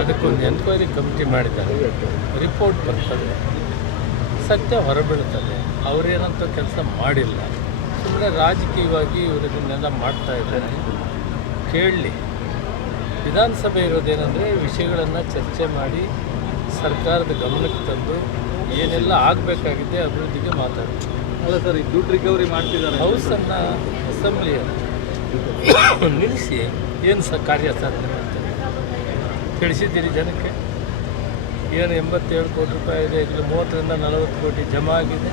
ಅದಕ್ಕೊಂದು enquiry committee ಮಾಡಿದ್ದಾರೆ. Report ಬರ್ತದೆ, ಸತ್ಯ ಹೊರಬೀಳ್ತದೆ. ಅವರೇನಂತ ಕೆಲಸ ಮಾಡಿಲ್ಲ, ಸುಮ್ಮನೆ ರಾಜಕೀಯವಾಗಿ ಇವರು ಇದನ್ನೆಲ್ಲ ಮಾಡ್ತಾ ಇದ್ದಾರೆ. ಕೇಳಲಿ. ವಿಧಾನಸಭೆ ಇರೋದೇನೆಂದರೆ ವಿಷಯಗಳನ್ನು ಚರ್ಚೆ ಮಾಡಿ ಸರ್ಕಾರದ ಗಮನಕ್ಕೆ ತಂದು ಏನೆಲ್ಲ ಆಗಬೇಕಾಗಿದೆ ಅಭಿವೃದ್ಧಿಗೆ ಮಾತಾಡ್ತೀವಿ. ಅಲ್ಲ ಸರ್, ಈ ದುಡ್ಡು ರಿಕವರಿ ಮಾಡ್ತಿದ್ದಾರೆ. ಹೌಸನ್ನು ಅಸೆಂಬ್ಲಿಯನ್ನು ನಿಲ್ಲಿಸಿ ಏನು ಕಾರ್ಯಸಾಧನೆ ಮಾಡ್ತಾರೆ ತಿಳಿಸಿದ್ದೀರಿ ಜನಕ್ಕೆ. ಏನು 87 ಕೋಟಿ ರೂಪಾಯಿ ಇದೆ, ಈಗ 30ರಿಂದ 40 ಕೋಟಿ ಜಮಾ ಆಗಿದೆ.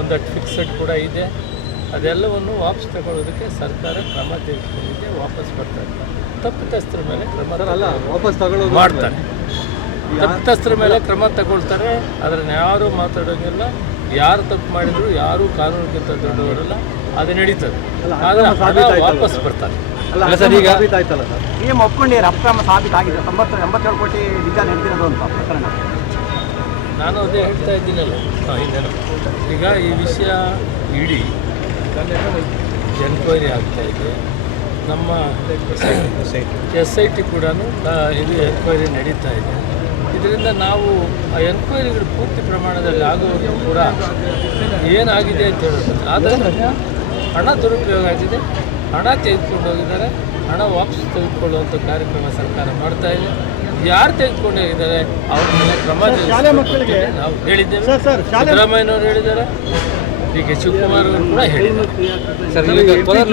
ಒಂದಷ್ಟು ಫಿಕ್ಸೆಡ್ ಕೂಡ ಇದೆ. ಅದೆಲ್ಲವನ್ನು ವಾಪಸ್ ತಗೊಳ್ಳೋದಕ್ಕೆ ಸರ್ಕಾರ ಕ್ರಮ ತೆಗೆದುಕೊಂಡಿದೆ. ವಾಪಸ್ ಬರ್ತಾರೆ. ತಪ್ಪಿತಸ್ಥರ ಮೇಲೆ ಕ್ರಮ ವಾಪಸ್ ತಗೊಳ್ಳೋದು ಮಾಡ್ತಾರೆ. ತಪ್ಪಿತಸ್ಥರ ಮೇಲೆ ಕ್ರಮ ತಗೊಳ್ತಾರೆ. ಅದನ್ನು ಯಾರೂ ಮಾತಾಡೋಂಗಿಲ್ಲ. ಯಾರು ತಪ್ಪು ಮಾಡಿದ್ರು ಯಾರೂ ಕಾನೂನಿಗಿಂತ ದೊಡ್ಡವರಲ್ಲ. ಅದು ನಡೀತದೆ. ಆದರೆ ವಾಪಸ್ ಬರ್ತಾರೆ. ಸಿಎಂ ಒಪ್ಕೊಂಡಿದ್ದಾರೆ, ಅಕ್ರಮ ಸಾಬೀತಾಗಿದೆ. 87 ಕೋಟಿ ನಿಜ ನಡೆದಿರೋದು ಅಂತ ಪ್ರಕರಣ. ನಾನು ಅದೇ ಹೇಳ್ತಾ ಇದ್ದೀನಲ್ಲ ಹಿಂದೆ. ಈಗ ಈ ವಿಷಯ ಇಡೀ ಎನ್ಕ್ವೈರಿ ಆಗ್ತಾಯಿದೆ. ನಮ್ಮ SIT ಕೂಡ ಇದು ಎನ್ಕ್ವೈರಿ ನಡೀತಾ ಇದೆ. ಇದರಿಂದ ನಾವು ಆ ಎನ್ಕ್ವೈರಿಗಳು ಪೂರ್ತಿ ಪ್ರಮಾಣದಲ್ಲಿ ಆಗುವವರೆಗೂ ಕೂಡ ಏನಾಗಿದೆ ಅಂತ ಹೇಳೋದು. ಆದರೆ ಹಣ ದುರುಪಯೋಗ ಆಗಿದೆ, ಹಣ ತೆಗೆದುಕೊಂಡು ಹೋಗಿದ್ದಾರೆ. ಹಣ ವಾಪಸ್ ತೆಗೆದುಕೊಳ್ಳುವಂಥ ಕಾರ್ಯಕ್ರಮ ಸರ್ಕಾರ ಮಾಡ್ತಾ ಇದೆ. ಯಾರು ತೆಗೆದುಕೊಂಡು ಹೋಗಿದ್ದಾರೆ ಅವ್ರ ಮೇಲೆ ಕ್ರಮ ನಾವು ಹೇಳಿದ್ದೇವೆ. ಸಿದ್ದರಾಮಯ್ಯನವರು ಹೇಳಿದ್ದಾರೆ, ಡಿ.ಕೆ. ಶಿವಕುಮಾರ್ ಅವರು ಕೂಡ ಹೇಳಿದ್ದಾರೆ.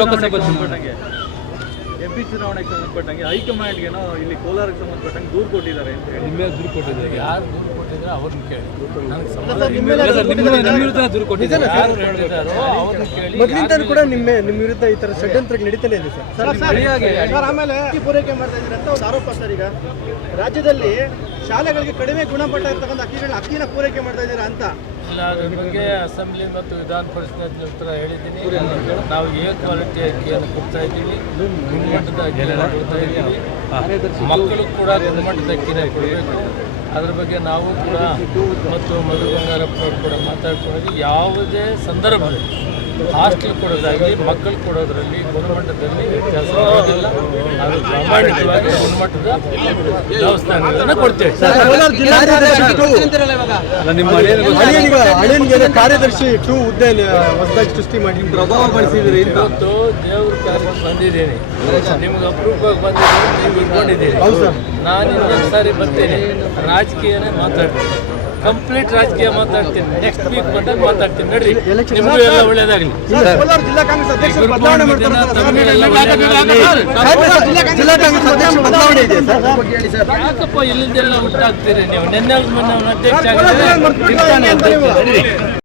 ಲೋಕಸಭೆ ಸಂಬಂಧಪಟ್ಟಂಗೆ MP ಚುನಾವಣೆಗೆ ಸಂಬಂಧಪಟ್ಟಂಗೆ ಹೈಕಮಾಂಡ್ಗೇನೋ ಇಲ್ಲಿ ಕೋಲಾರಕ್ಕೆ ಸಂಬಂಧಪಟ್ಟಂಗೆ ದೂರು ಕೊಟ್ಟಿದ್ದಾರೆ ಅಂತ ಹೇಳಿ. ನಿಮ್ಮ ದೂರು ಕೊಟ್ಟಿದ್ದಾರೆ. ಯಾರು ದೂರು ಕೊಟ್ಟಿದ್ದಾರೆ ಅವ್ರನ್ನ ಕೇಳಿ. ದೂರು ಕೊಟ್ಟಿದ್ದಾರೆ. ಯಾರು ಹೇಳಿದಾರೋ ಅವ್ರನ್ನ ಕೇಳಿ. ಮೊದಲಿಂದ ಕೂಡ ನಿಮ್ಮ ವಿರುದ್ಧ ಈ ಥರ ಷಡ್ಯಂತ್ರ ನಡೀತಲೇ ಇದೆ ಸರ್. ಆಮೇಲೆ ಪೂರೈಕೆ ಮಾಡ್ತಾ ಇದ್ದಾರೆ ಅಂತ ಒಂದು ಆರೋಪ ಸರ್. ಈಗ ರಾಜ್ಯದಲ್ಲಿ ಶಾಲೆಗಳಿಗೆ ಕಡಿಮೆ ಗುಣಮಟ್ಟ ಇರ್ತಕ್ಕಂಥ ಅಕ್ಕಿನ ಪೂರೈಕೆ ಮಾಡ್ತಾ ಇದ್ದೀರಾ ಅಂತ. ಇಲ್ಲ, ಅದ್ರ ಬಗ್ಗೆ ಅಸೆಂಬ್ಲಿ ಮತ್ತು ವಿಧಾನ ಪರಿಷತ್ ಉತ್ತರ ಹೇಳಿದ್ದೀನಿ. ನಾವು ಕ್ವಾಲಿಟಿ ಅಕ್ಕಿಯನ್ನು ಕೊಡ್ತಾ ಇದ್ದೀವಿ, ಗುಣಮಟ್ಟದ ಅಕ್ಕಿಯನ್ನು ಕೊಡ್ತಾ ಇದ್ದೀವಿ. ಮಕ್ಕಳು ಕೂಡ ಗುಣಮಟ್ಟದ ಅಕ್ಕಿನೇ ಕೊಡಬೇಕು. ಅದ್ರ ಬಗ್ಗೆ ನಾವು ಕೂಡ ಮತ್ತು ಮಧು ಬಂಗಾರಪ್ಪನವರು ಕೂಡ ಮಾತಾಡ್ಕೊಂಡು ಯಾವುದೇ ಸಂದರ್ಭದಲ್ಲಿ ಹಾಸ್ಟೆಲ್ ಕೊಡೋದಾಗಲಿ ಮಕ್ಕಳು ಕೊಡೋದ್ರಲ್ಲಿ ಗುಣಮಟ್ಟದಲ್ಲಿ ವ್ಯತ್ಯಾಸ ಆಗೋದಿಲ್ಲ. ಅದು ಪ್ರಾಮಾಣಿಕವಾಗಿ ಗುಣಮಟ್ಟದ ದೇವಸ್ಥಾನಗಳನ್ನು ಕೊಡ್ತೇವೆ. ಕಾರ್ಯದರ್ಶಿ ಹುದ್ದೆ ಹೊಸದಾಗಿ ಸೃಷ್ಟಿ ಮಾಡಿ ಪ್ರಭಾವ ಬಳಸಿದ್ರಿ. ಇವತ್ತು ದೇವ್ರ ಕಾರ್ಯಕ್ಕೆ ಬಂದಿದ್ದೀನಿ, ನಿಮ್ಗೆ ಅಪರೂಪವಾಗಿ ಬಂದಿದ್ದೀನಿ, ನೀವು ಇಟ್ಕೊಂಡಿದ್ದೀರಿ. ನಾನು ಇನ್ನೊಂದು ಸಾರಿ ಬರ್ತೀನಿ, ರಾಜಕೀಯನೇ ಮಾತಾಡ್ತೀನಿ, ಕಂಪ್ಲೀಟ್ ರಾಜಕೀಯ ಮಾತಾಡ್ತೀನಿ. ನೆಕ್ಸ್ಟ್ ವೀಕ್ ಬಂದಾಗ ಮಾತಾಡ್ತೀನಿ. ನೋಡ್ರಿ, ನಿಮಗೂ ಎಲ್ಲ ಒಳ್ಳೇದಾಗಲಿ. ಜಿಲ್ಲಾ ಕಾಂಗ್ರೆಸ್ ಅಧ್ಯಕ್ಷ ಬದಲಾವಣೆ ಯಾಕಪ್ಪ ಇಲ್ಲಿಂದೆಲ್ಲ ಹುಟ್ಟಾಗ್ತೀರಿ ನೀವು? ನೆನ್ನೆ ಮೊನ್ನೆ ಅಧ್ಯಕ್ಷ